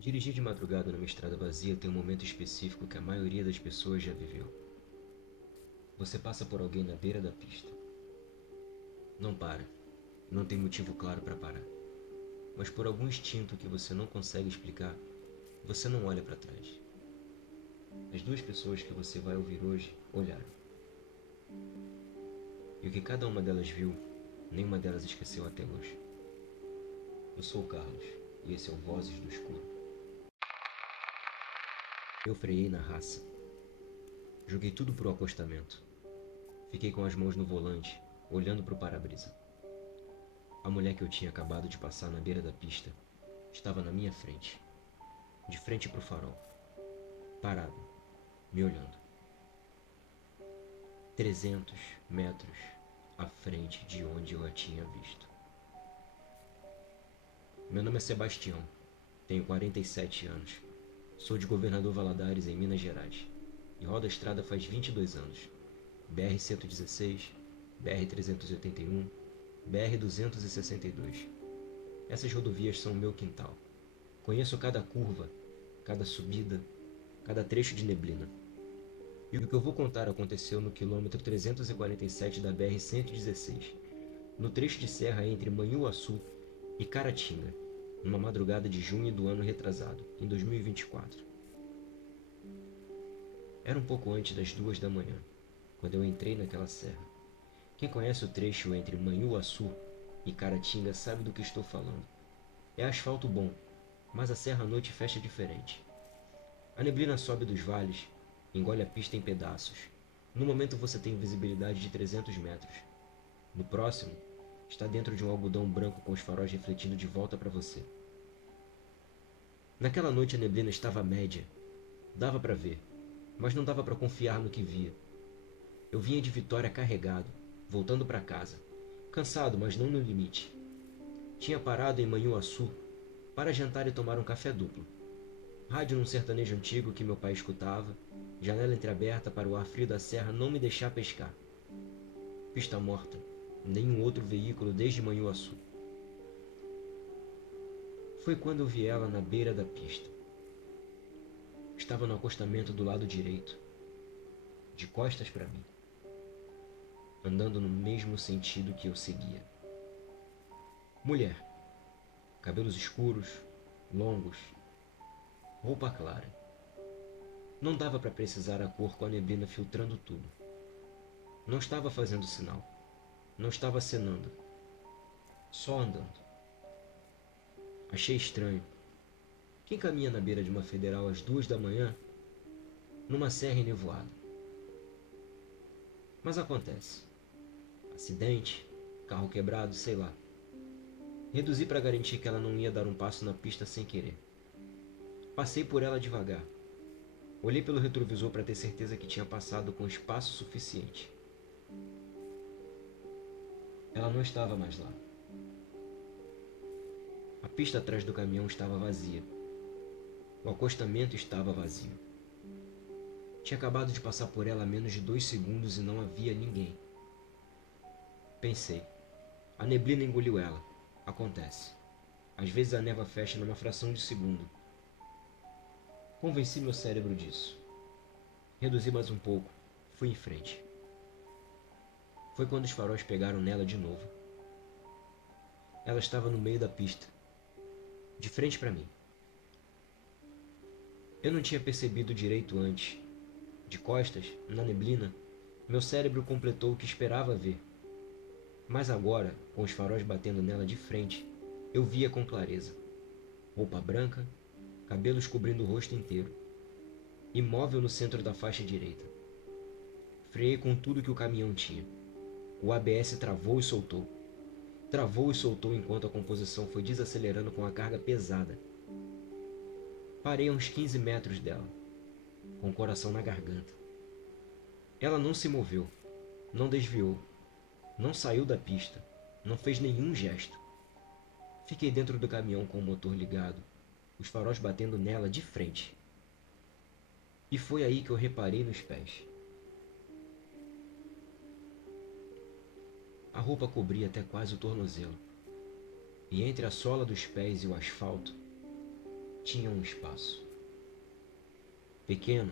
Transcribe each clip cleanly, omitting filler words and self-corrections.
Dirigir de madrugada numa estrada vazia tem um momento específico que a maioria das pessoas já viveu. Você passa por alguém na beira da pista. Não para. Não tem motivo claro para parar. Mas por algum instinto que você não consegue explicar, você não olha para trás. As duas pessoas que você vai ouvir hoje olharam. E o que cada uma delas viu, nenhuma delas esqueceu até hoje. Eu sou o Carlos, e esse é o Vozes do Escuro. Eu freiei na raça. Joguei tudo pro acostamento. Fiquei com as mãos no volante, olhando pro para-brisa. A mulher que eu tinha acabado de passar na beira da pista estava na minha frente, de frente pro farol, parada, me olhando. 300 metros à frente de onde eu a tinha visto. Meu nome é Sebastião, tenho 47 anos. Sou de Governador Valadares, em Minas Gerais, e rodo a estrada faz 22 anos. BR-116, BR-381, BR-262. Essas rodovias são o meu quintal. Conheço cada curva, cada subida, cada trecho de neblina. E o que eu vou contar aconteceu no quilômetro 347 da BR-116, no trecho de serra entre Manhuaçu e Caratinga, numa madrugada de junho do ano retrasado, em 2024. Era um pouco antes das 2 da manhã, quando eu entrei naquela serra. Quem conhece o trecho entre Manhuaçu e Caratinga sabe do que estou falando. É asfalto bom, mas a serra à noite fecha diferente. A neblina sobe dos vales, engole a pista em pedaços. No momento você tem visibilidade de 300 metros. No próximo, está dentro de um algodão branco com os faróis refletindo de volta para você. Naquela noite a neblina estava média. Dava para ver, mas não dava para confiar no que via. Eu vinha de Vitória carregado, voltando para casa. Cansado, mas não no limite. Tinha parado em Manhuaçu para jantar e tomar um café duplo. Rádio num sertanejo antigo que meu pai escutava, janela entreaberta para o ar frio da serra não me deixar pescar. Pista morta, nenhum outro veículo desde Manhuaçu. Foi quando eu vi ela na beira da pista. Estava no acostamento do lado direito, de costas para mim, andando no mesmo sentido que eu seguia. Mulher, cabelos escuros, longos, roupa clara. Não dava para precisar a cor com a neblina filtrando tudo. Não estava fazendo sinal. Não estava acenando. Só andando. Achei estranho. Quem caminha na beira de uma federal às 2 da manhã, numa serra enevoada? Mas acontece. Acidente, carro quebrado, sei lá. Reduzi para garantir que ela não ia dar um passo na pista sem querer. Passei por ela devagar. Olhei pelo retrovisor para ter certeza que tinha passado com espaço suficiente. Ela não estava mais lá. A pista atrás do caminhão estava vazia. O acostamento estava vazio. Tinha acabado de passar por ela há menos de 2 segundos e não havia ninguém. Pensei. A neblina engoliu ela. Acontece. Às vezes a névoa fecha numa fração de segundo. Convenci meu cérebro disso. Reduzi mais um pouco. Fui em frente. Foi quando os faróis pegaram nela de novo. Ela estava no meio da pista, de frente para mim. Eu não tinha percebido direito antes. De costas, na neblina, meu cérebro completou o que esperava ver. Mas agora, com os faróis batendo nela de frente, eu via com clareza. Roupa branca, cabelos cobrindo o rosto inteiro. Imóvel no centro da faixa direita. Freiei com tudo que o caminhão tinha. O ABS travou e soltou. Travou e soltou enquanto a composição foi desacelerando com a carga pesada. Parei a uns 15 metros dela, com o coração na garganta. Ela não se moveu, não desviou, não saiu da pista, não fez nenhum gesto. Fiquei dentro do caminhão com o motor ligado, os faróis batendo nela de frente. E foi aí que eu reparei nos pés. A roupa cobria até quase o tornozelo, e entre a sola dos pés e o asfalto, tinha um espaço. Pequeno,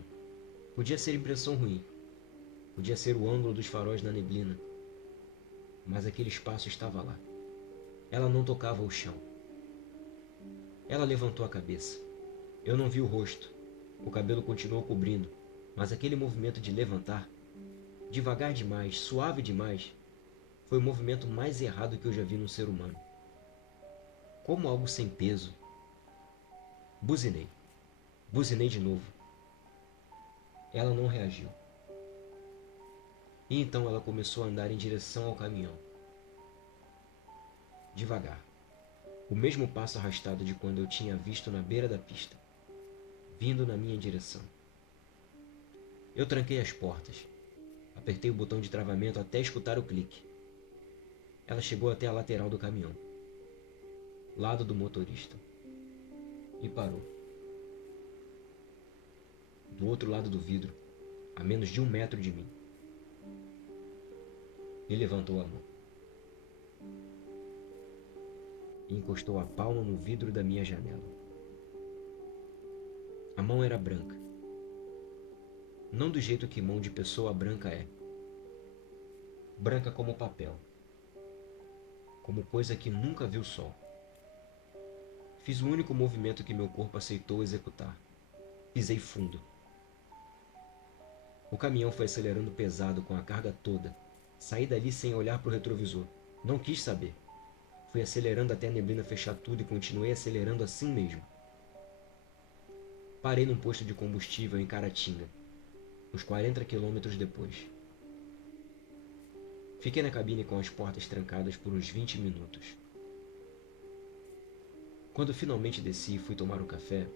podia ser impressão ruim, podia ser o ângulo dos faróis na neblina, mas aquele espaço estava lá. Ela não tocava o chão. Ela levantou a cabeça. Eu não vi o rosto. O cabelo continuou cobrindo, mas aquele movimento de levantar, devagar demais, suave demais, foi o movimento mais errado que eu já vi num ser humano. Como algo sem peso. Buzinei. Buzinei de novo. Ela não reagiu. E então ela começou a andar em direção ao caminhão. Devagar. O mesmo passo arrastado de quando eu tinha visto na beira da pista, vindo na minha direção. Eu tranquei as portas. Apertei o botão de travamento até escutar o clique. Ela chegou até a lateral do caminhão, lado do motorista, e parou. Do outro lado do vidro, a menos de 1 metro de mim. E levantou a mão. E encostou a palma no vidro da minha janela. A mão era branca. Não do jeito que mão de pessoa branca é. Branca como papel. Como coisa que nunca viu sol. Fiz o único movimento que meu corpo aceitou executar. Pisei fundo. O caminhão foi acelerando pesado com a carga toda. Saí dali sem olhar para o retrovisor. Não quis saber. Fui acelerando até a neblina fechar tudo e continuei acelerando assim mesmo. Parei num posto de combustível em Caratinga, uns 40 quilômetros depois. Fiquei na cabine com as portas trancadas por uns 20 minutos. Quando finalmente desci e fui tomar um café,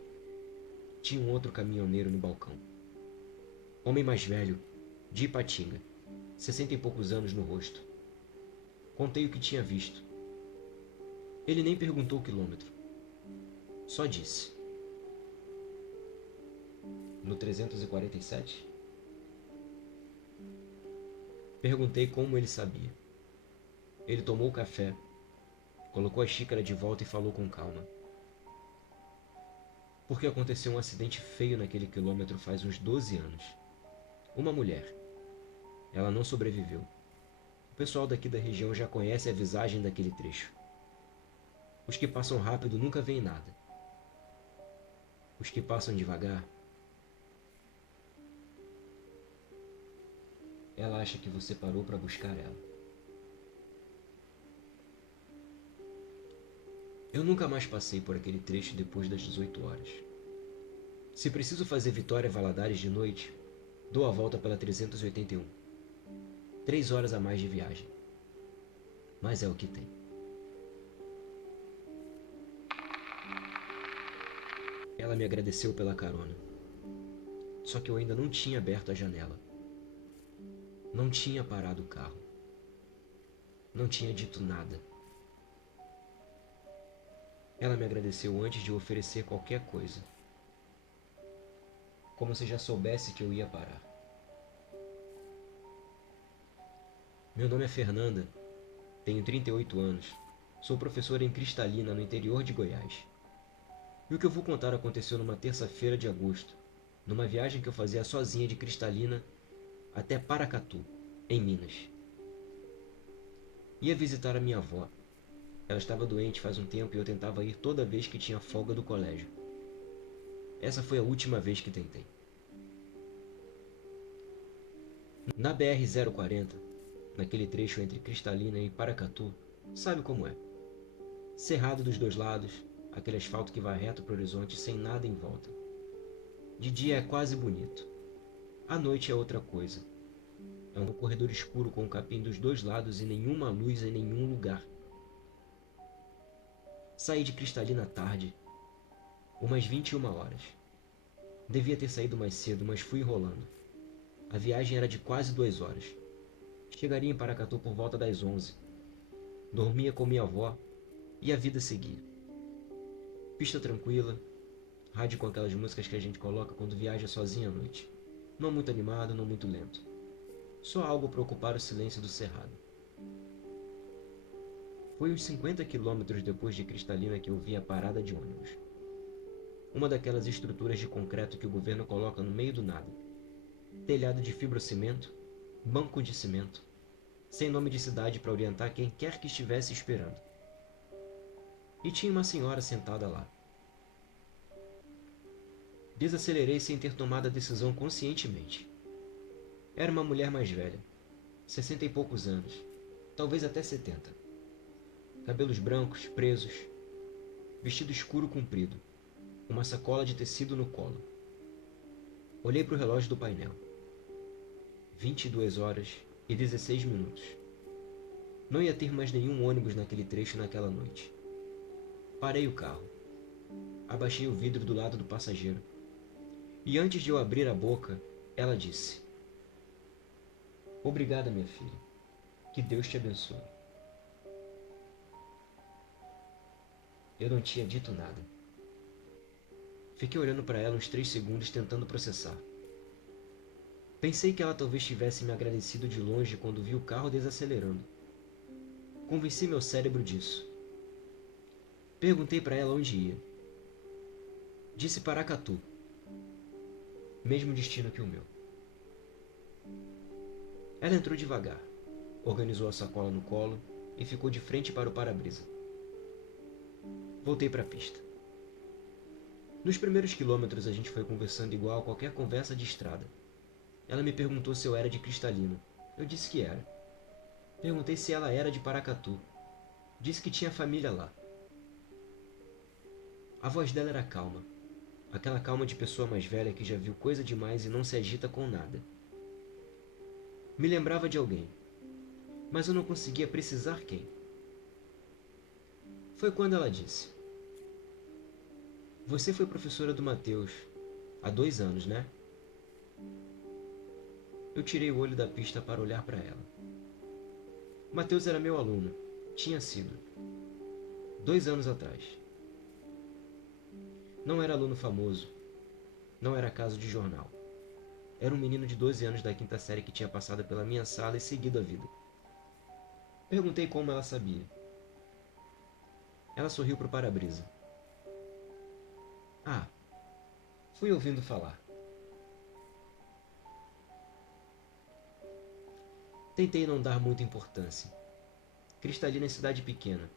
tinha um outro caminhoneiro no balcão. Homem mais velho, de Ipatinga, 60 e poucos anos no rosto. Contei o que tinha visto. Ele nem perguntou o quilômetro. Só disse: no 347? Perguntei como ele sabia. Ele tomou o café, colocou a xícara de volta e falou com calma. Porque aconteceu um acidente feio naquele quilômetro faz uns 12 anos. Uma mulher. Ela não sobreviveu. O pessoal daqui da região já conhece a visagem daquele trecho. Os que passam rápido nunca veem nada. Os que passam devagar, ela acha que você parou para buscar ela. Eu nunca mais passei por aquele trecho depois das 18 horas. Se preciso fazer Vitória Valadares de noite, dou a volta pela 381. 3 horas a mais de viagem. Mas é o que tem. Ela me agradeceu pela carona. Só que eu ainda não tinha aberto a janela. Não tinha parado o carro. Não tinha dito nada. Ela me agradeceu antes de oferecer qualquer coisa. Como se já soubesse que eu ia parar. Meu nome é Fernanda. Tenho 38 anos. Sou professora em Cristalina, no interior de Goiás. E o que eu vou contar aconteceu numa terça-feira de agosto, numa viagem que eu fazia sozinha de Cristalina até Paracatu, em Minas. Ia visitar a minha avó. Ela estava doente faz um tempo e eu tentava ir toda vez que tinha folga do colégio. Essa foi a última vez que tentei. Na BR-040, naquele trecho entre Cristalina e Paracatu, sabe como é? Cerrado dos dois lados, aquele asfalto que vai reto para o horizonte sem nada em volta. De dia é quase bonito. À noite é outra coisa. É um corredor escuro com o capim dos dois lados e nenhuma luz em nenhum lugar. Saí de Cristalina à tarde, umas 21 horas. Devia ter saído mais cedo, mas fui enrolando. A viagem era de quase 2 horas. Chegaria em Paracatu por volta das 11. Dormia com minha avó e a vida seguia. Pista tranquila, rádio com aquelas músicas que a gente coloca quando viaja sozinha à noite. Não muito animado, não muito lento. Só algo para ocupar o silêncio do cerrado. Foi uns 50 quilômetros depois de Cristalina que eu vi a parada de ônibus. uma daquelas estruturas de concreto que o governo coloca no meio do nada. Telhado de fibrocimento, banco de cimento, sem nome de cidade para orientar quem quer que estivesse esperando. E tinha uma senhora sentada lá. Desacelerei sem ter tomado a decisão conscientemente. Era uma mulher mais velha, 60 e poucos anos, talvez até 70. Cabelos brancos, presos, vestido escuro comprido, uma sacola de tecido no colo. Olhei para o relógio do painel. 22 horas e 16 minutos. Não ia ter mais nenhum ônibus naquele trecho naquela noite. Parei o carro. Abaixei o vidro do lado do passageiro. E antes de eu abrir a boca, ela disse: "Obrigada, minha filha. Que Deus te abençoe." Eu não tinha dito nada. Fiquei olhando para ela uns 3 segundos tentando processar. Pensei que ela talvez tivesse me agradecido de longe quando vi o carro desacelerando. Convenci meu cérebro disso. Perguntei para ela onde ia. Disse Paracatu. Mesmo destino que o meu. Ela entrou devagar, organizou a sacola no colo e ficou de frente para o para-brisa. Voltei para a pista. Nos primeiros quilômetros a gente foi conversando igual a qualquer conversa de estrada. Ela me perguntou se eu era de Cristalina. Eu disse que era. Perguntei se ela era de Paracatu. Disse que tinha família lá. A voz dela era calma. Aquela calma de pessoa mais velha que já viu coisa demais e não se agita com nada. Me lembrava de alguém, mas eu não conseguia precisar quem. Foi quando ela disse: "Você foi professora do Mateus há 2 anos, né?" Eu tirei o olho da pista para olhar para ela. Mateus era meu aluno. Tinha sido. 2 anos atrás. Não era aluno famoso. Não era caso de jornal. Era um menino de 12 anos da quinta série que tinha passado pela minha sala e seguido a vida. Perguntei como ela sabia. Ela sorriu para o para-brisa. "Ah, fui ouvindo falar." Tentei não dar muita importância. Cristalina é cidade pequena.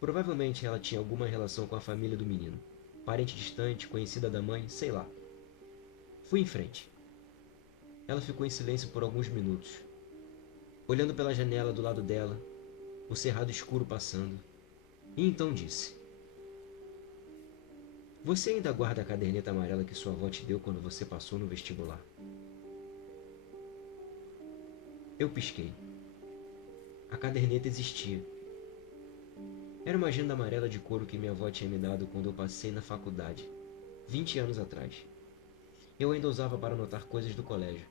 Provavelmente ela tinha alguma relação com a família do menino. Parente distante, conhecida da mãe, sei lá. Fui em frente. Ela ficou em silêncio por alguns minutos, olhando pela janela do lado dela, o cerrado escuro passando, e então disse: "Você ainda guarda a caderneta amarela que sua avó te deu quando você passou no vestibular?" Eu pisquei. A caderneta existia. Era uma agenda amarela de couro que minha avó tinha me dado quando eu passei na faculdade, 20 anos atrás. Eu ainda usava para anotar coisas do colégio.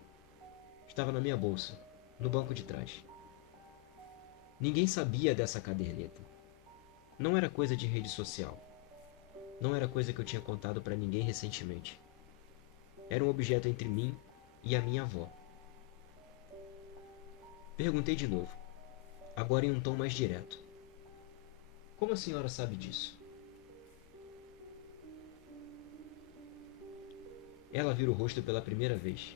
Estava na minha bolsa, no banco de trás. Ninguém sabia dessa caderneta. Não era coisa de rede social. Não era coisa que eu tinha contado para ninguém recentemente. Era um objeto entre mim e a minha avó. Perguntei de novo, agora em um tom mais direto: "Como a senhora sabe disso?" Ela virou o rosto pela primeira vez.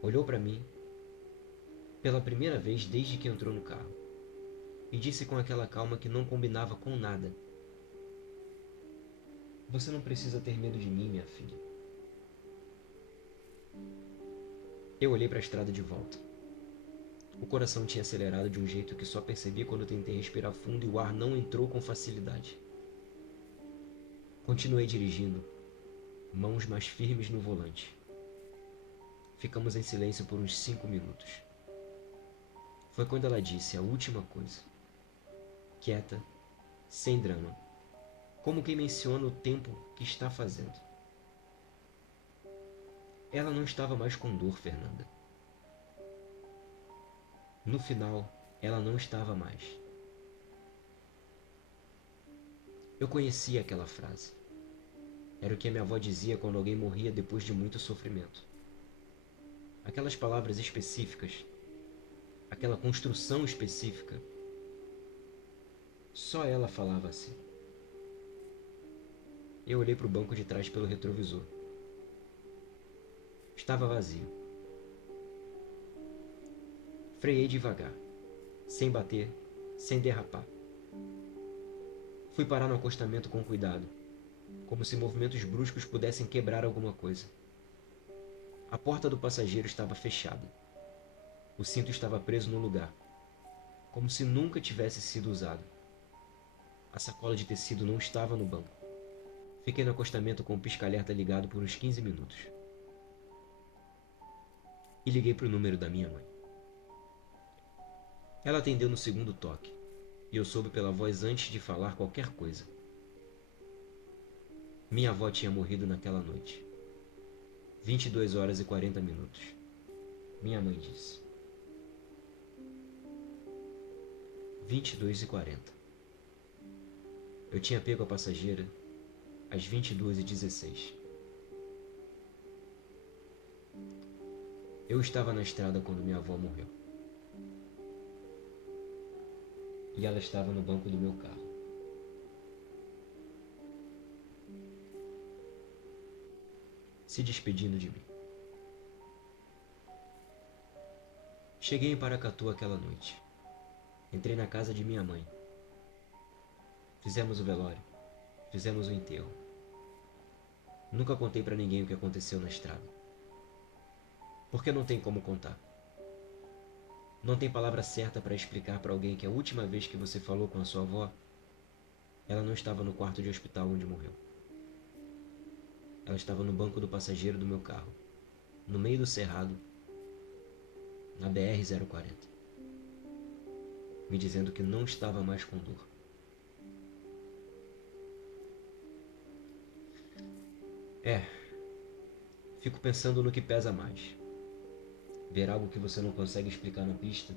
Olhou para mim, pela primeira vez desde que entrou no carro, e disse com aquela calma que não combinava com nada: "Você não precisa ter medo de mim, minha filha." Eu olhei para a estrada de volta. O coração tinha acelerado de um jeito que só percebi quando tentei respirar fundo e o ar não entrou com facilidade. Continuei dirigindo, mãos mais firmes no volante. Ficamos em silêncio por uns 5 minutos. Foi quando ela disse a última coisa. Quieta, sem drama, como quem menciona o tempo que está fazendo. Ela não estava mais com dor, Fernanda. No final, ela não estava mais. Eu conhecia aquela frase. Era o que a minha avó dizia quando alguém morria depois de muito sofrimento. Aquelas palavras específicas, aquela construção específica, só ela falava assim. Eu olhei para o banco de trás pelo retrovisor. Estava vazio. Freiei devagar, sem bater, sem derrapar. Fui parar no acostamento com cuidado, como se movimentos bruscos pudessem quebrar alguma coisa. A porta do passageiro estava fechada. O cinto estava preso no lugar, como se nunca tivesse sido usado. A sacola de tecido não estava no banco. Fiquei no acostamento com o pisca-alerta ligado por uns 15 minutos. E liguei para o número da minha mãe. Ela atendeu no segundo toque, e eu soube pela voz antes de falar qualquer coisa. Minha avó tinha morrido naquela noite. 22 horas e 40 minutos. Minha mãe disse. 22h40. Eu tinha pego a passageira às 22h16. Eu estava na estrada quando minha avó morreu. E ela estava no banco do meu carro. Se despedindo de mim. Cheguei em Paracatu aquela noite. Entrei na casa de minha mãe. Fizemos o velório. Fizemos o enterro. Nunca contei para ninguém o que aconteceu na estrada. Porque não tem como contar. Não tem palavra certa para explicar para alguém que a última vez que você falou com a sua avó, ela não estava no quarto de hospital onde morreu. Ela estava no banco do passageiro do meu carro, no meio do cerrado, na BR-040, me dizendo que não estava mais com dor. Fico pensando no que pesa mais. Ver algo que você não consegue explicar na pista,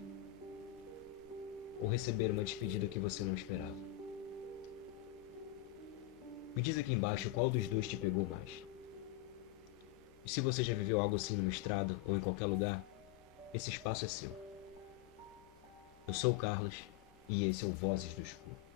ou receber uma despedida que você não esperava. Me diz aqui embaixo qual dos dois te pegou mais. E se você já viveu algo assim numa estrada ou em qualquer lugar, esse espaço é seu. Eu sou o Carlos e esse é o Vozes do Escuro.